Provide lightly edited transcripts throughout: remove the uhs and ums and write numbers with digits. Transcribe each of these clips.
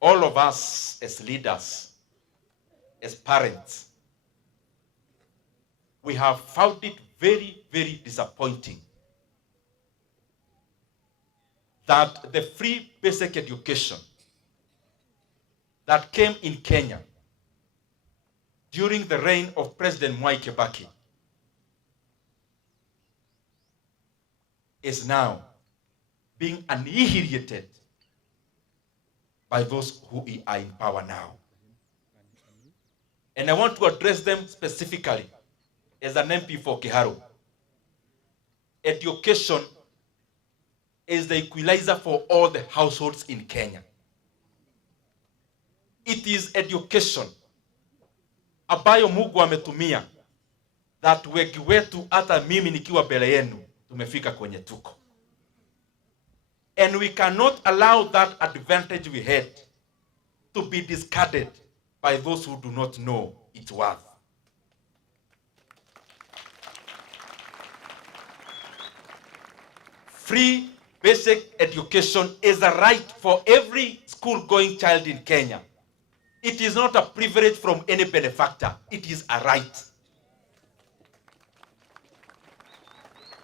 all of us as leaders, as parents, we have found it very, very disappointing that the free basic education that came in Kenya during the reign of President Mwai Kibaki is now being annihilated by those who are in power now. And I want to address them specifically as an MP for Kiharu. Education is the equalizer for all the households in Kenya. It is education ambayo Mungu ametumia that wengi wetu hata mimi nikiwa mbele yenu tumefika kwenye tuko. And we cannot allow that advantage we had to be discarded by those who do not know its worth. Free basic education is a right for every school-going child in Kenya. It is not a privilege from any benefactor. It is a right.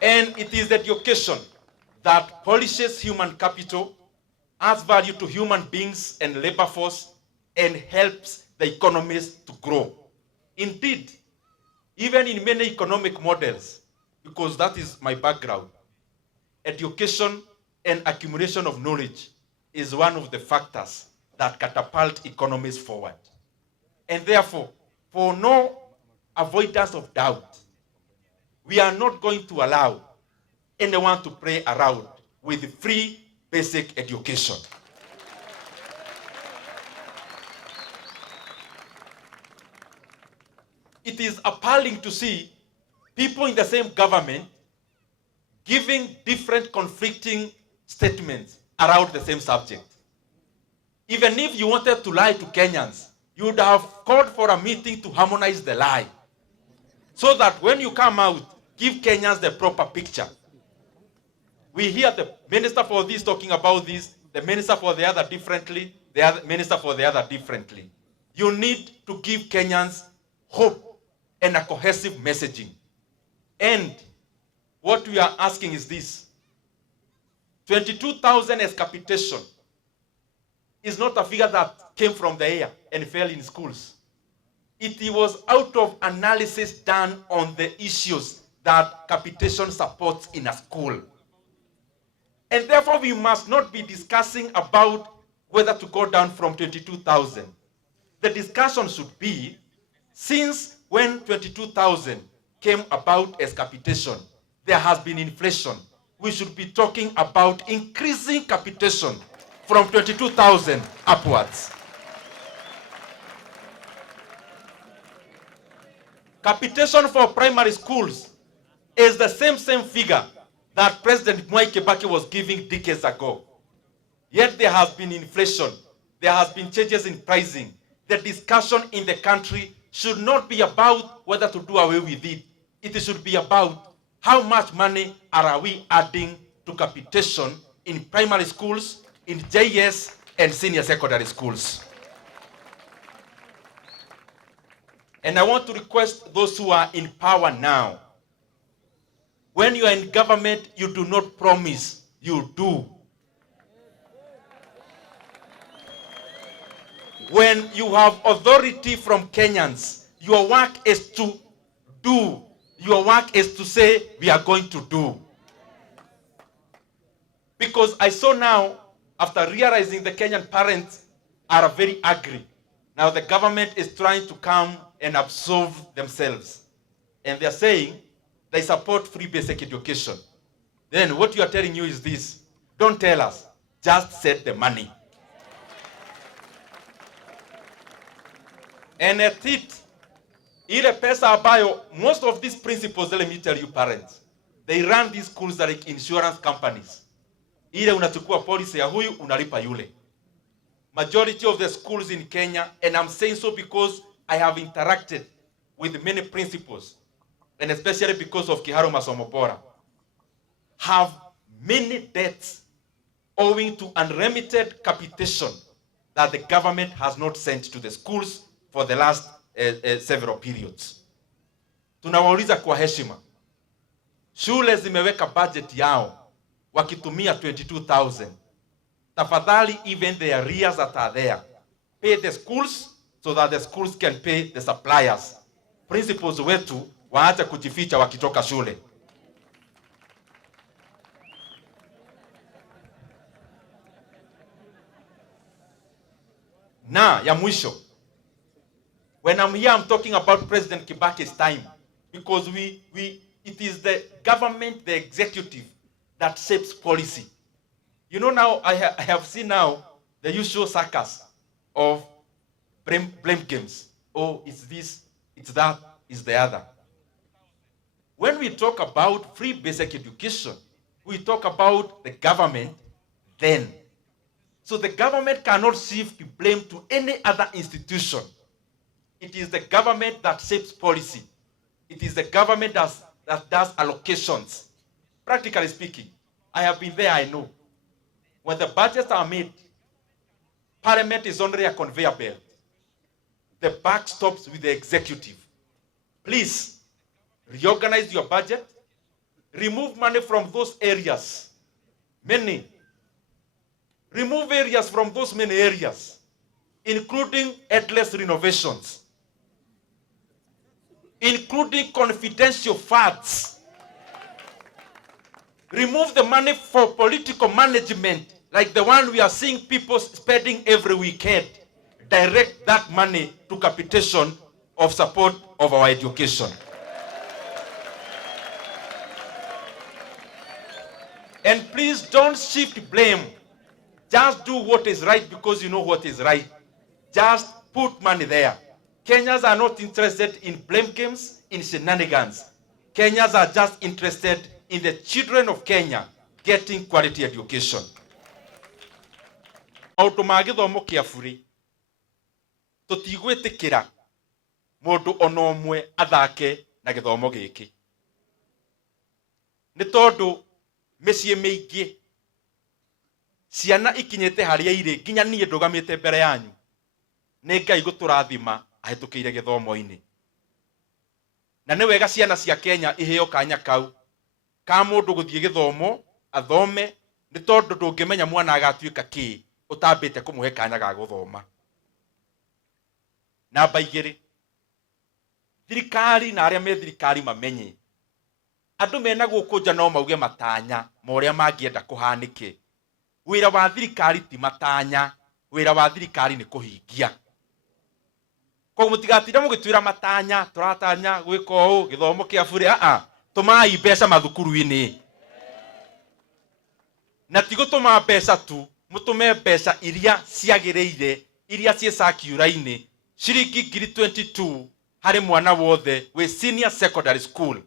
And it is education that polishes human capital, adds value to human beings and labor force, and helps the economies to grow. Indeed, even in many economic models, because that is my background, education and accumulation of knowledge is one of the factors that catapult economies forward. And therefore, for no avoidance of doubt, we are not going to allow anyone to play around with free basic education. It is appalling to see people in the same government giving different conflicting statements around the same subject. Even if you wanted to lie to Kenyans, you would have called for a meeting to harmonize the lie, so that when you come out, give Kenyans the proper picture. We hear the minister for this talking about this, the minister for the other differently, the other minister for the other differently. You need to give Kenyans hope and a cohesive messaging. And what we are asking is this: 22,000 as capitation is not a figure that came from the air and fell in schools. It was out of analysis done on the issues that capitation supports in a school. And therefore, we must not be discussing about whether to go down from 22,000. The discussion should be, since when 22,000 came about as capitation, there has been inflation. We should be talking about increasing capitation from 22,000 upwards. Capitation for primary schools is the same figure that President Mwai Kibaki was giving decades ago. Yet there has been inflation. There has been changes in pricing. The discussion in the country should not be about whether to do away with it. It should be about how much money are we adding to capitation in primary schools, in JS and senior secondary schools. And I want to request those who are in power now, when you are in government, you do not promise, you do. When you have authority from Kenyans, your work is to do. Your work is to say, we are going to do. Because I saw now, after realizing the Kenyan parents are very angry, now the government is trying to come and absolve themselves. And they're saying they support free basic education. Then what you are telling you is this: don't tell us, just set the money. And at it, ile pesa ambayo, most of these principles, let me tell you parents, they run these schools like insurance companies. Ile unachukua policy ya huyu, unalipa yule. Majority of the schools in Kenya, and I'm saying so because I have interacted with many principals, and especially because of Kiharu Masomo Bora, have many debts owing to unremitted capitation that the government has not sent to the schools for the last several periods. Tunawauliza kwa heshima, shule zimeweka budget yao wakitumia 22,000. Tafadhali, even the arrears that are there, pay the schools so that the schools can pay the suppliers. Principals wetu waache kujificha wakitoka shule. Na ya mwisho, when I'm here, I'm talking about President Kibaki's time, because it is the government, the executive, that shapes policy. You know, now I have seen now the usual circus of blame games. Oh, it's this, it's that, it's the other. When we talk about free basic education, we talk about the government then. So the government cannot shift the blame to any other institution. It is the government that shapes policy. It is the government that does allocations. Practically speaking, I have been there, I know. When the budgets are made, Parliament is only a conveyor belt. The buck stops with the executive. Please, reorganize your budget. Remove money from those areas. Remove areas from those many areas, including endless renovations, including confidential funds. Remove the money for political management, like the one we are seeing people spending every weekend. Direct that money to capitation of support of our education. And please don't shift blame. Just do what is right because you know what is right. Just put money there. Kenyans are not interested in blame games, in shenanigans. Kenyans are just interested in the children of Kenya getting quality education. Maundu ma githomo kia buri tutigwitikira mundu ona umwe athake na githomo giki. Ni tondu micii miingi ciana ikinyete haria iri nginya nie ndugamite mbere yanyu ni Ngai guturathima ahetukire githomo-ini. Na ni wega ciana cia Kenya iheo kanya kau ka mundu guthie githomo athome, ni tondu ndungimenya mwana agatuika ki utambite kumuhe kanya ga guthoma. Namba 2, thirikari na aria me thirikari mamenye andu mena guku nja no mauge matanya moria mangienda kuhanike. Wira wa thirikari ti matanya, wira wa thirikari ni kuhingia. Kwa mutigatira mugitwira matanya, turatanya gwika uu githomo kia buri. Tumai mbeca mathukuru-ini. Na ti gutuma mbeca tu, mutume mbeca iria ciagiriire, iria cie circular-ini, ciringi 22 hari mwana wothe we senior secondary school.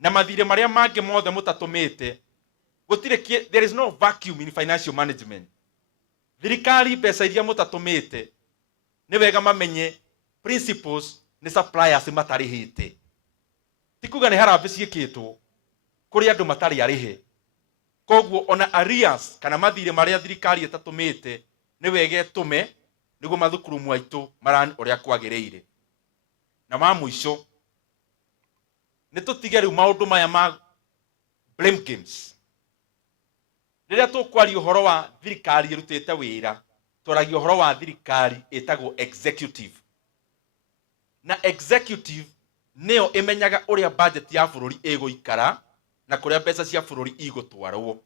Na mathire maria mangi mothe mutatumite, there is no vacuum in financial management. Thirikari mbeca iria mutatumite ni wega mamenye principles ni suppliers matarihite. Tikuga ni harambe ciikitwo kuri andu matari arihe. Koguo ona arrears kana mathire maria thirikari itatumite ni wega etume niguo mathukuru mwaitu marani uria kwagiriire. Na ma mwisho ni tutige riu maundu maya ma blame games. Riria tukwaria uhoro wa thirikari irutite wira, turagia uhoro wa thirikari etagwo executive. Na executive neo imenyaga uria budget ya bururi iguikara na kuria mbeca cia bururi igutwarwo.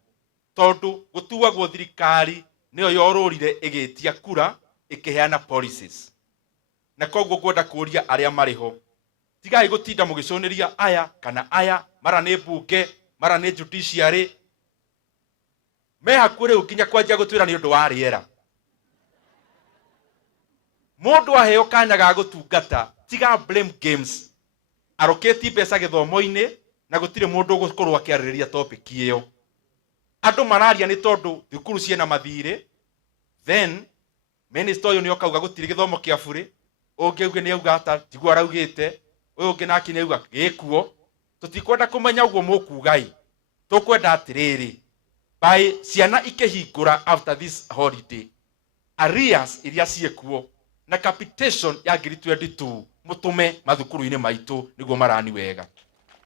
Tondu gutuagwo thirikari neo yorurire igitia kura ikiheana policies. Na koguo gwenda kuria aria mariho, tigai gutinda mugicuniria aya kana aya, mara ni bunge, mara ni judiciary. Me hakure ukinya kwanjia gutwira ni undu wa riera. Mundu aheo kanya ga gutungata, tiga blame games. Allocate mbeca githomo-ini na gutire mundu gukorwo akiaririria topic iyo. Andu mararia ni tondu thukuru ciena mathire, then minister uyu ni okauga gutire githomo kia buri, ungi uge ni auga ata tigwa araugite, uyu ungi naki ni auga gikuo. Tutikwenda kumenya uguo mukugai, tukwenda atiriri by ciana ikihingura after this holiday, arrears iria ciekuo na capitation ya ngiri 22 mutume mathukuru-ini maitu niguo marani wega.